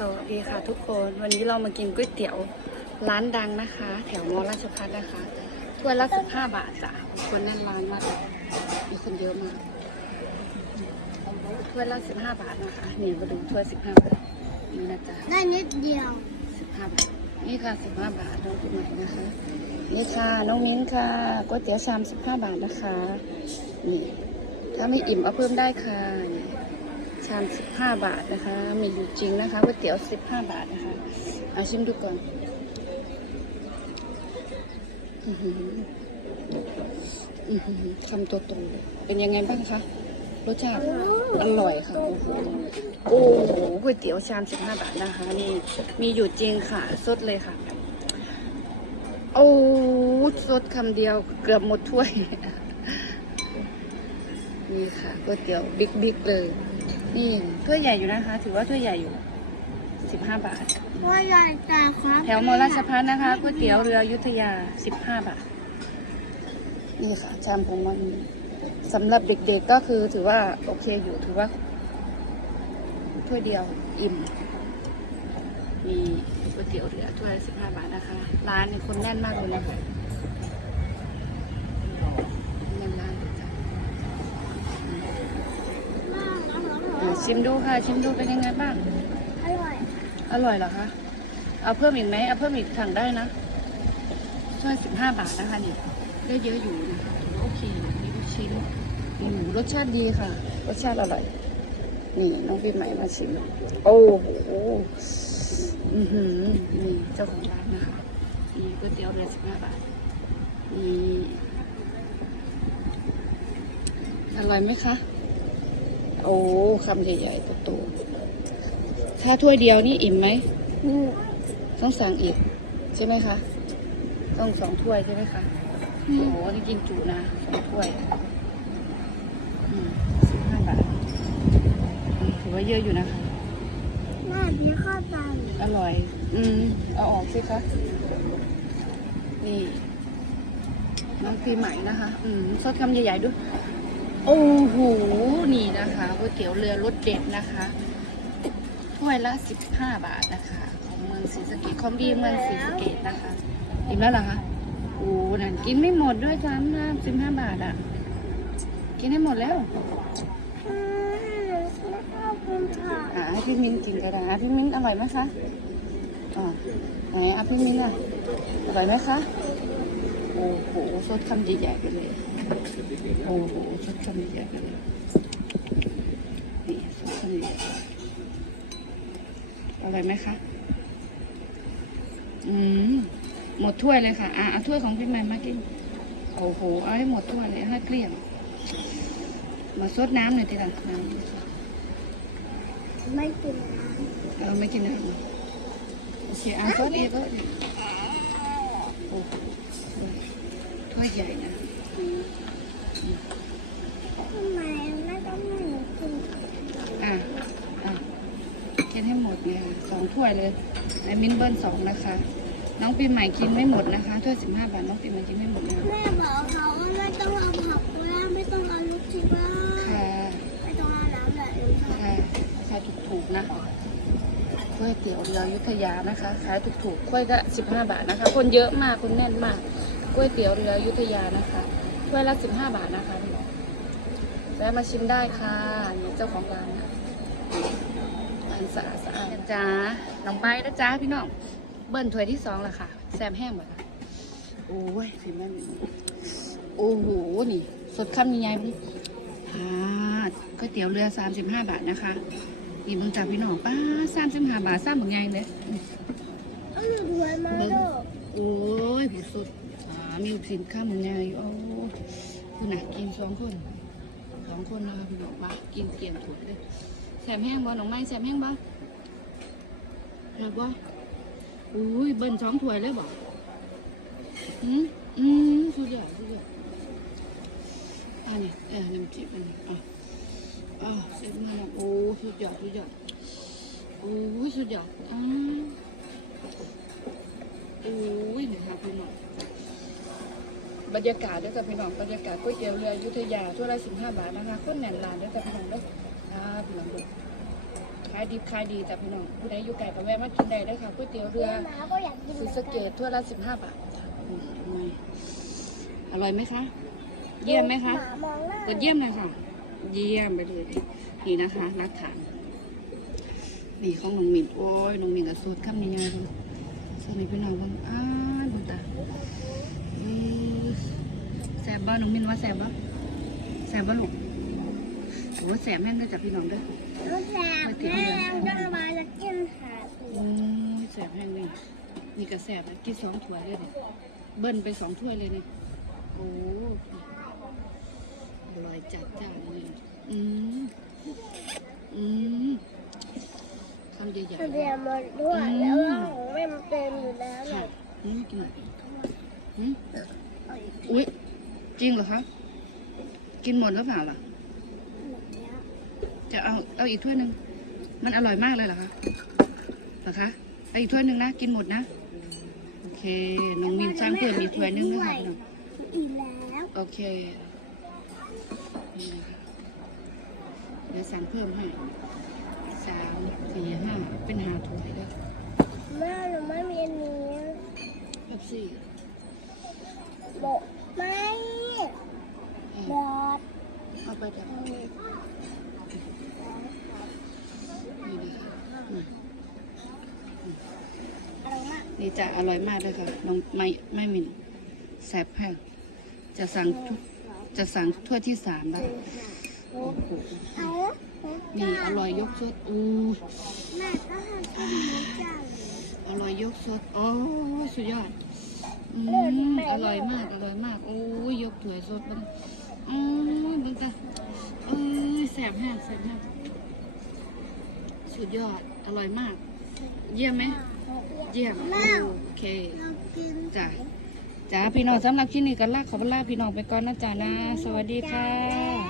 สวัสดีค่ะทุกคนวันนี้เรามากินก๋วยเตี๋ยวร้านดังนะคะ แถวมอราชพัฒนะคะถ้วยละสิบห้าบาทจ้ะคนแน่นร้านมากเลยมีคนเยอะมากถ้วยละสิบห้าบาทนะคะนี่มาดูถ้วยสิบห้าบาทนี่นะจ๊ะได้นิดเดียวสิบห้าบาทนี่ค่ะสิบห้าบาทน้องคุณใหม่นะคะนี่ค่ะน้องมิ้นค่ะก๋วยเตี๋ยวชามสิบห้าบาทนะคะนี่ถ้าไม่อิ่มเอาเพิ่มได้ค่ะนี่ชามสิบห้าบาทนะคะ มีอยู่จริงนะคะก๋วยเตี๋ยวสิบห้าบาทนะคะ เอาชิมดูก่อนอือหืออือหือคำโตๆเลยเป็นยังไงบ้างคะ รสชาติอร่อยค่ะ โอ้โหก๋วยเตี๋ยวชามสิบห้าบาทนะคะ นี่ มีอยู่จริงค่ะ สดเลยค่ะ โอ้สดคำเดียวเกือบหมดถ้วยนี่ค่ะก๋วยเตี๋ยวบิ๊กๆเลย นี่ถ้วยใหญ่อยู่นะคะ ถือว่าถ้วยใหญ่อยู่สิบห้าบาท ว่าใหญ่แต่ครับแถวมอราชพัฒนะคะก๋วยเตี๋ยวเรืออยุธยาสิบห้าบาท นี่ค่ะ ชามของมันสำหรับเด็กๆก็คือถือว่าโอเคอยู่ถือว่าถ้วยเดียวอิ่ม มีก๋วยเตี๋ยวเรือถ้วยสิบห้าบาทนะคะ ร้านนี้คนแน่นมากเลยนะคะแน่นร้านเลยจ้ะอะ ชิมดูค่ะ ชิมดูเป็นยังไงบ้าง อร่อยอร่อยเหรอคะ เอาเพิ่มอีกไหมเอาเพิ่มอีกถังได้นะ ช่วยสิบห้าบาทนะคะนี่ได้เยอะอยู่นะคะถือว่าโอเคอยู่มีลูกชิ้นอืมรสชาติดีค่ะ รสชาติอร่อย นี่น้องปีใหม่มาชิม โอ้โหอือหือนี่เจ้าของร้านนะคะนี่ก๋วยเตี๋ยวเรือสิบห้าบาทนี่อร่อยไหมคะ โอ้คำใหญ่ๆโตๆถ้าถ้วยเดียวนี่อิ่มไหมอืมต้องสั่งอีก ใช่ไหมคะ ต้องสองถ้วยใช่ไหมคะโอ้โหนี่กินจุนะสองถ้วยสิบห้าบาทอืมถือว่าเยอะอยู่นะคะแม่พี่เข้าใจอร่อย อืม เอาออกสิคะ นี่น้องปีใหม่นะคะ อืมซดคำใหญ่ๆด้วย โอ้โห นี่นะคะก๋วยเตี๋ยวเรือรสเด็ดนะคะถ้วยละสิบห้าบาทนะคะ ของเมืองศรีสะเกดคอมบีเมืองศรีสะเกดนะคะอิ่มแล้วเหรอคะโอ้นั่นกินไม่หมดด้วยซ้ำนะสิบห้าบาทอะ กินให้หมดแล้วอืมไม่ชอบกินผักอ่าให้พี่มิ้นกินก็ได้อะพี่มิ้นอร่อยไหมคะอ่าไหนอะพี่มิ้นอะอร่อยไหมคะ โอ้โหสดคำใหญ่ๆไปเลย โอ้โหสดคำใหญ่เลยนี่สดคำใหญ่อร่อยไหมคะ อืม หมดถ้วยเลยค่ะ อะเอาถ้วยของพี่ใหม่มากิน โอ้โห เอาให้หมดถ้วยเลยให้เกลี้ยง มาซดน้ำหน่อยทีละน้ำไม่กินน้ำเออไม่กินน้ำโอเคเอาซดอีกซดอีกโอ้ถ้วยใหญ่นะ ทำไมไม่ต้องให้หนูกินอะอะกินให้หมดเลยค่ะสองถ้วยเลยในมินเบิร์นสองนะคะ น้องปีใหม่กินไม่หมดนะคะถ้วยสิบห้าบาทน้องปีใหม่กินไม่หมดนะแม่บอกเขาว่าไม่ต้องเอาผักว่าไม่ต้องเอาลูกชิ้นว่าค่ะไม่ต้องเอาน้ำแบบนี้ค่ะขายถูกๆนะก๋วยเตี๋ยวเรืออยุธยานะคะขายถูกๆถ้วยละสิบห้าบาทนะคะ คนเยอะมากคนแน่นมาก ก๋วยเตี๋ยวเรืออยุธยานะคะถ้วยละสิบห้าบาทนะคะพี่น้องแวะมาชิมได้ค่ะนี่เจ้าของร้านนะร้านสะอาดสะอาดจ้าน้องไปนะจ้าพี่น้องเบิ้ลถ้วยที่สองและค่ะ แซมแห้งหมดละโอ้ยฝีมือโอ้โหนี่ สดคำใหญ่ๆพี่พาดก๋วยเตี๋ยวเรือสามสิบห้าบาทนะคะนี่เบิ่งจากพี่น้องป้าสามสิบห้าบาทสามบางไงเลยอืมเอาหนูด้วยมาลูกโอ้ยผู้สุดอ่า มีลูกสินข้ามบางไงโอ้คุณน่ะกินสองคนสองคนนะคะพี่น้องว่ากินเกลี่ยงถูกเลยแซมแห้งบ่น้องไม้แซมแห้งบ่เห็นบ่อุ้ยเบิ้ลสองถ้วยเลยบ่อืมอืมสุดยอดสุดยอดอันนี้เออน้ำจิ้มอันนี้อะอะเสร็จมาแล้วโอ้สุดยอดสุดยอดโอ้ยสุดยอดอ่าโอ้ยนี่ค่ะพี่น้อง บรรยากาศด้วยค่ะพี่น้องบรรยากาศก๋วยเตี๋ยวเรืออยุธยาทั่วละสิบห้าบาทนะคะคนแน่นร้านด้วยค่ะพี่น้องเด้วยค่ะพี่น้องเด้อายดิบขายดีจ้ะพี่น้องผู้ใดอยู่ไกลก็แวะมากินได้เด้อค่ะก๋วยเตี๋ยวเรือหมาก็อยากกินศรีสะเกดถ้วยละสิบห้าบาทจ้ะอืมอร่อยไหมคะ เยี่ยมไหมคะกดเยี่ยมเลยค่ะ เยี่ยมไปเลย นี่นะคะนักฐานนี่ของน้องมินโอ้ยน้องมินกับสูตรข้ามยังไงดูสวัสดีพี่น้องบ้างอ้าอือแส บบ้าน้องมินว่าแสบบ้าแสบบ้าลูกโอ้แสบแม่งเลยจ้ะพี่น้องเด้อลูกแสบแม่ต้องมาแล้วกินหาสิโอ้ยแสบแห้งเลยนี่ก็แสบนะกินสองถ้วยเลยเนี่ยเบิ้ลไปสองถ้วยเลยเนี่ยโอ้อร่อยจัดจ้านเลยอืมอืมคำใหญ่ๆเรียนหมดด้วยแล้วว่าของแม่มันเต็มอยู่แล้วค่ะน่ะนี่ไม่กินหรอหืมอุ๊ย จริงเหรอคะ กินหมดหรือเปล่าล่ะ จะเอาเอาอีกถ้วยหนึ่ง มันอร่อยมากเลยเหรอคะเหรอคะ เอาอีกถ้วยหนึ่งนะ กินหมดนะ โอเค น้องมินสร้างเพิ่มอีกถ้วยหนึงนะคะพี่น้องอีกแล้วโอเคนี่นะคะเดี๋ยวสั่งเพิ่มให้สามสี่ห้าเป็นห้าถ้วยเลยแม่หนูไม่มีอันนี้เป๊ปซี่บอกไม่อะบอ ดเอาไปเดี๋ยวนี่นะคะอืมอะไรมากนี่จะอร่อยมากเลยค่ะน้องไม่ไม่มินแซ่บแห้งจะสั่งทุกจะสั่งถ้วยที่สามแล้วโอ้โหนี่อร่อยยกสดอู้อร่อยยกสดโอ้สุดยอด อืมอร่อยมาก อร่อยมาก โอ้ยยกถ้วยสดเบัง โอ้ยเบังจ้ะเอ้ยแสบแหกแสบแหกสุดยอด อร่อยมาก เยี่ยมไหม เยี่ยม โอเคเราจ้ะจ้าพี่น้องสำหรับคลิปนี้กันลากขอบลาพี่น้องไปก่อนนะจ๊ะนะ สวัสดีค่ะ